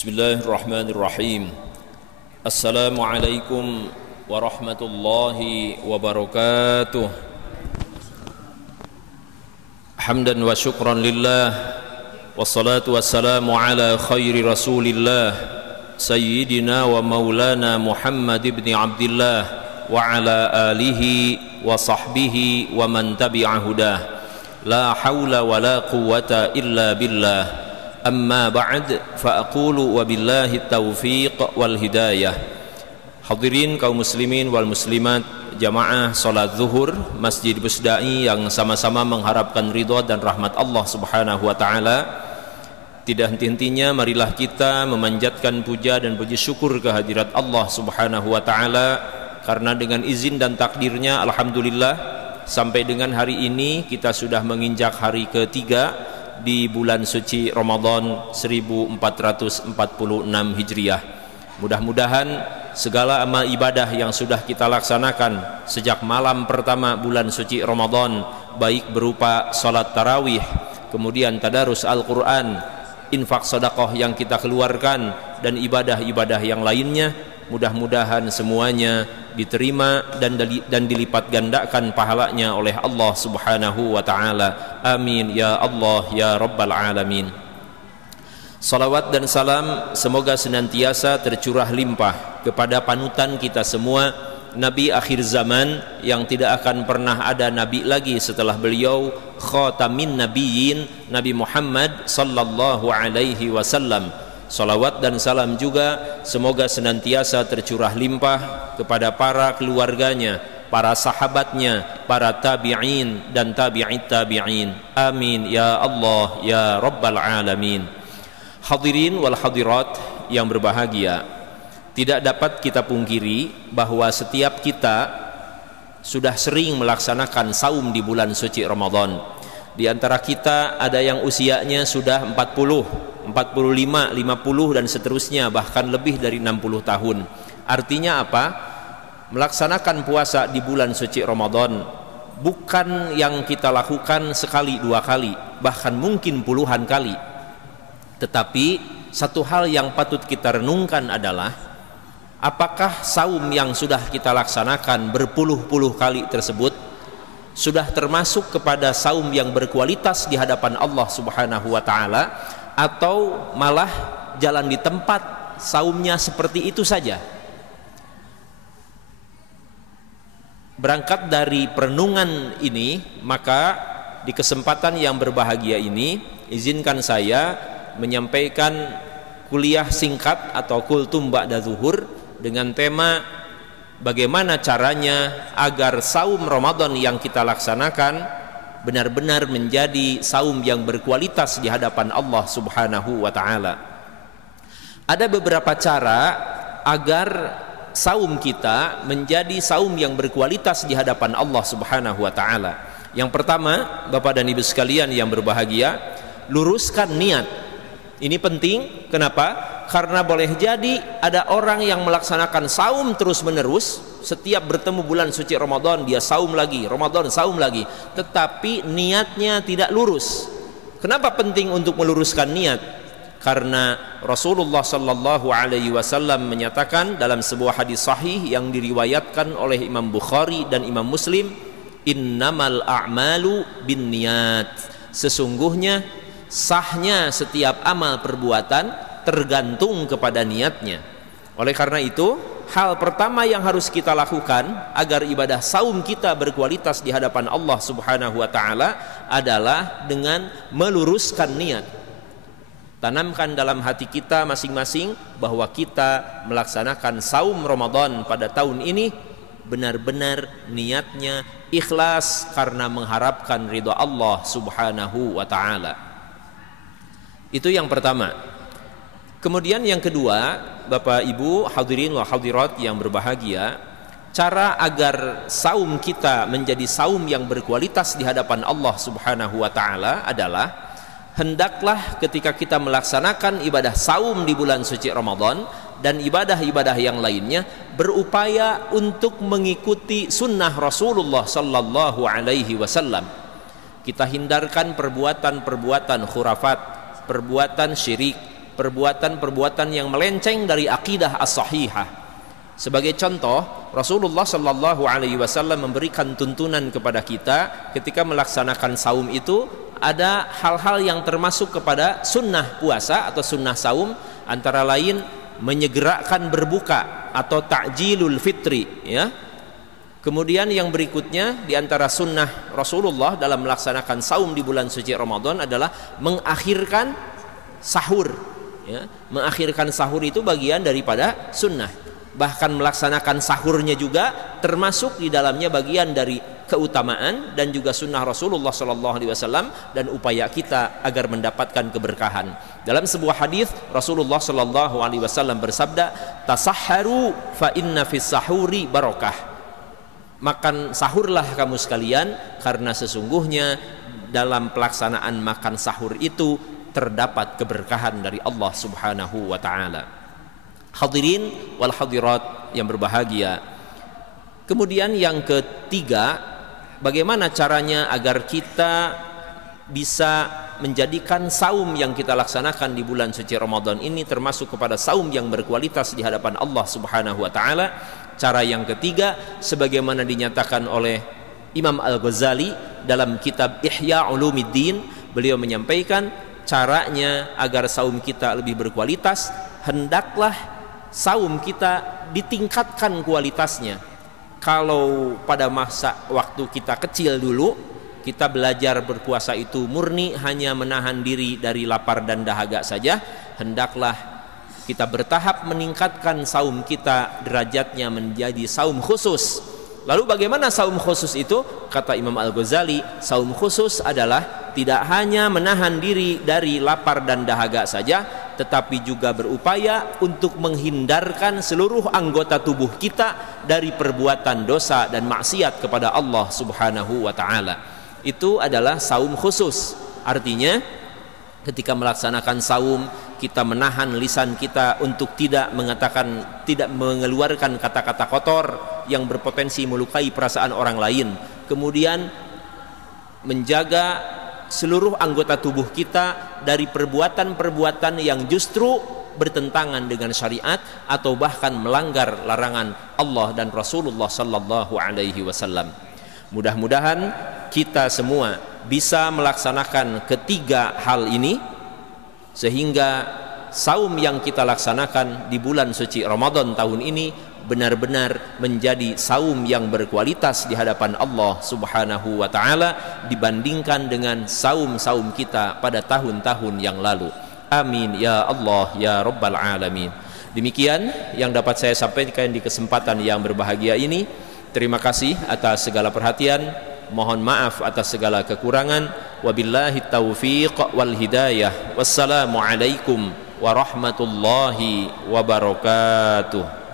Bismillahirrahmanirrahim. Assalamualaikum warahmatullahi wabarakatuh. Hamdan wa syukran lillah, wassalatu wassalamu ala khairi rasulillah, sayyidina wa maulana Muhammad ibn Abdillah wa ala alihi wa sahbihi wa man tabi'a hudah. La hawla wa la quwwata illa billah. Amma ba'd, fa'aqulu wabillahi taufiq wal hidayah. Hadirin kaum muslimin wal muslimat, jamaah salat zuhur Masjid Busdai yang sama-sama mengharapkan ridha dan rahmat Allah subhanahu wa ta'ala. Tidak henti-hentinya marilah kita memanjatkan puja dan puji syukur kehadirat Allah subhanahu wa ta'ala, karena dengan izin dan takdirnya alhamdulillah sampai dengan hari ini kita sudah menginjak hari ketiga di bulan suci Ramadan 1446 Hijriah. Mudah-mudahan segala amal ibadah yang sudah kita laksanakan sejak malam pertama bulan suci Ramadan, baik berupa salat tarawih, kemudian tadarus Al-Quran, infak sedekah yang kita keluarkan, dan ibadah-ibadah yang lainnya, mudah-mudahan semuanya diterima dan dilipat gandakan pahalanya oleh Allah subhanahu wa ta'ala. Amin ya Allah ya Rabbal Alamin. Salawat dan salam semoga senantiasa tercurah limpah kepada panutan kita semua, Nabi akhir zaman yang tidak akan pernah ada nabi lagi setelah beliau, khatamin nabiyyin, Nabi Muhammad sallallahu alaihi wasallam. Salawat dan salam juga semoga senantiasa tercurah limpah kepada para keluarganya, para sahabatnya, para tabi'in dan tabi'it tabi'in. Amin ya Allah ya Rabbal Alamin. Hadirin wal hadirat yang berbahagia, tidak dapat kita pungkiri bahwa setiap kita sudah sering melaksanakan saum di bulan suci Ramadan. Di antara kita ada yang usianya sudah 40, 45, 50 dan seterusnya, bahkan lebih dari 60 tahun. Artinya apa? Melaksanakan puasa di bulan suci Ramadan bukan yang kita lakukan sekali dua kali, bahkan mungkin puluhan kali. Tetapi satu hal yang patut kita renungkan adalah apakah saum yang sudah kita laksanakan berpuluh-puluh kali tersebut sudah termasuk kepada saum yang berkualitas di hadapan Allah subhanahu wa ta'ala, atau malah jalan di tempat saumnya seperti itu saja. Berangkat dari perenungan ini, maka di kesempatan yang berbahagia ini izinkan saya menyampaikan kuliah singkat atau kultum ba'da zuhur dengan tema bagaimana caranya agar saum Ramadan yang kita laksanakan benar-benar menjadi saum yang berkualitas di hadapan Allah subhanahu wa ta'ala. Ada beberapa cara agar saum kita menjadi saum yang berkualitas di hadapan Allah subhanahu wa ta'ala. Yang pertama, Bapak dan Ibu sekalian yang berbahagia, luruskan niat. Ini penting. Kenapa? Karena boleh jadi ada orang yang melaksanakan saum terus menerus, setiap bertemu bulan suci Ramadan dia saum lagi, Ramadan saum lagi, tetapi niatnya tidak lurus. Kenapa penting untuk meluruskan niat? Karena Rasulullah sallallahu alaihi wasallam menyatakan dalam sebuah hadis sahih yang diriwayatkan oleh Imam Bukhari dan Imam Muslim, innamal a'malu binniyat. Sesungguhnya sahnya setiap amal perbuatan tergantung kepada niatnya. Oleh karena itu, hal pertama yang harus kita lakukan agar ibadah saum kita berkualitas di hadapan Allah subhanahu wa ta'ala adalah dengan meluruskan niat. Tanamkan dalam hati kita masing-masing bahwa kita melaksanakan saum Ramadan pada tahun ini benar-benar niatnya ikhlas karena mengharapkan ridha Allah subhanahu wa ta'ala. Itu yang pertama. Kemudian yang kedua, Bapak Ibu hadirin wa hadirat yang berbahagia, cara agar saum kita menjadi saum yang berkualitas di hadapan Allah subhanahu wa ta'ala adalah hendaklah ketika kita melaksanakan ibadah saum di bulan suci Ramadan dan ibadah-ibadah yang lainnya berupaya untuk mengikuti sunnah Rasulullah sallallahu alaihi wasallam. Kita hindarkan perbuatan-perbuatan khurafat, perbuatan syirik, perbuatan-perbuatan yang melenceng dari akidah as-sahihah. Sebagai contoh, Rasulullah Shallallahu Alaihi Wasallam memberikan tuntunan kepada kita ketika melaksanakan saum itu ada hal-hal yang termasuk kepada sunnah puasa atau sunnah saum, antara lain menyegerakan berbuka atau ta'jilul fitri, ya. Kemudian yang berikutnya di antara sunnah Rasulullah dalam melaksanakan saum di bulan suci Ramadan adalah mengakhirkan sahur, ya. Mengakhirkan sahur itu bagian daripada sunnah. Bahkan melaksanakan sahurnya juga termasuk di dalamnya bagian dari keutamaan dan juga sunnah Rasulullah SAW dan upaya kita agar mendapatkan keberkahan. Dalam sebuah hadis Rasulullah SAW bersabda, tasahharu fa inna fis sahuri barakah. Makan sahurlah kamu sekalian, karena sesungguhnya dalam pelaksanaan makan sahur itu terdapat keberkahan dari Allah Subhanahu wa taala. Hadirin wal hadirat yang berbahagia. Kemudian yang ketiga, bagaimana caranya agar kita bisa menjadikan saum yang kita laksanakan di bulan suci Ramadan ini termasuk kepada saum yang berkualitas di hadapan Allah Subhanahu wa taala. Cara yang ketiga, sebagaimana dinyatakan oleh Imam Al-Ghazali dalam kitab Ihya Ulumiddin, beliau menyampaikan caranya agar saum kita lebih berkualitas, hendaklah saum kita ditingkatkan kualitasnya. Kalau pada masa waktu kita kecil dulu, kita belajar berpuasa itu murni hanya menahan diri dari lapar dan dahaga saja, hendaklah kita bertahap meningkatkan saum kita derajatnya menjadi saum khusus. Lalu bagaimana saum khusus itu? Kata Imam Al-Ghazali, saum khusus adalah tidak hanya menahan diri dari lapar dan dahaga saja, tetapi juga berupaya untuk menghindarkan seluruh anggota tubuh kita dari perbuatan dosa dan maksiat kepada Allah Subhanahu wa taala. Itu adalah saum khusus. Artinya ketika melaksanakan saum, kita menahan lisan kita untuk tidak mengeluarkan kata-kata kotor yang berpotensi melukai perasaan orang lain. Kemudian menjaga seluruh anggota tubuh kita dari perbuatan-perbuatan yang justru bertentangan dengan syariat atau bahkan melanggar larangan Allah dan Rasulullah sallallahu alaihi wasallam. Mudah-mudahan kita semua bisa melaksanakan ketiga hal ini sehingga saum yang kita laksanakan di bulan suci Ramadan tahun ini benar-benar menjadi saum yang berkualitas di hadapan Allah Subhanahu wa taala dibandingkan dengan saum-saum kita pada tahun-tahun yang lalu. Amin ya Allah ya rabbal alamin. Demikian yang dapat saya sampaikan di kesempatan yang berbahagia ini. Terima kasih atas segala perhatian. Mohon maaf atas segala kekurangan. Wabillahi taufiq wal hidayah. Wassalamualaikum warahmatullahi wabarakatuh.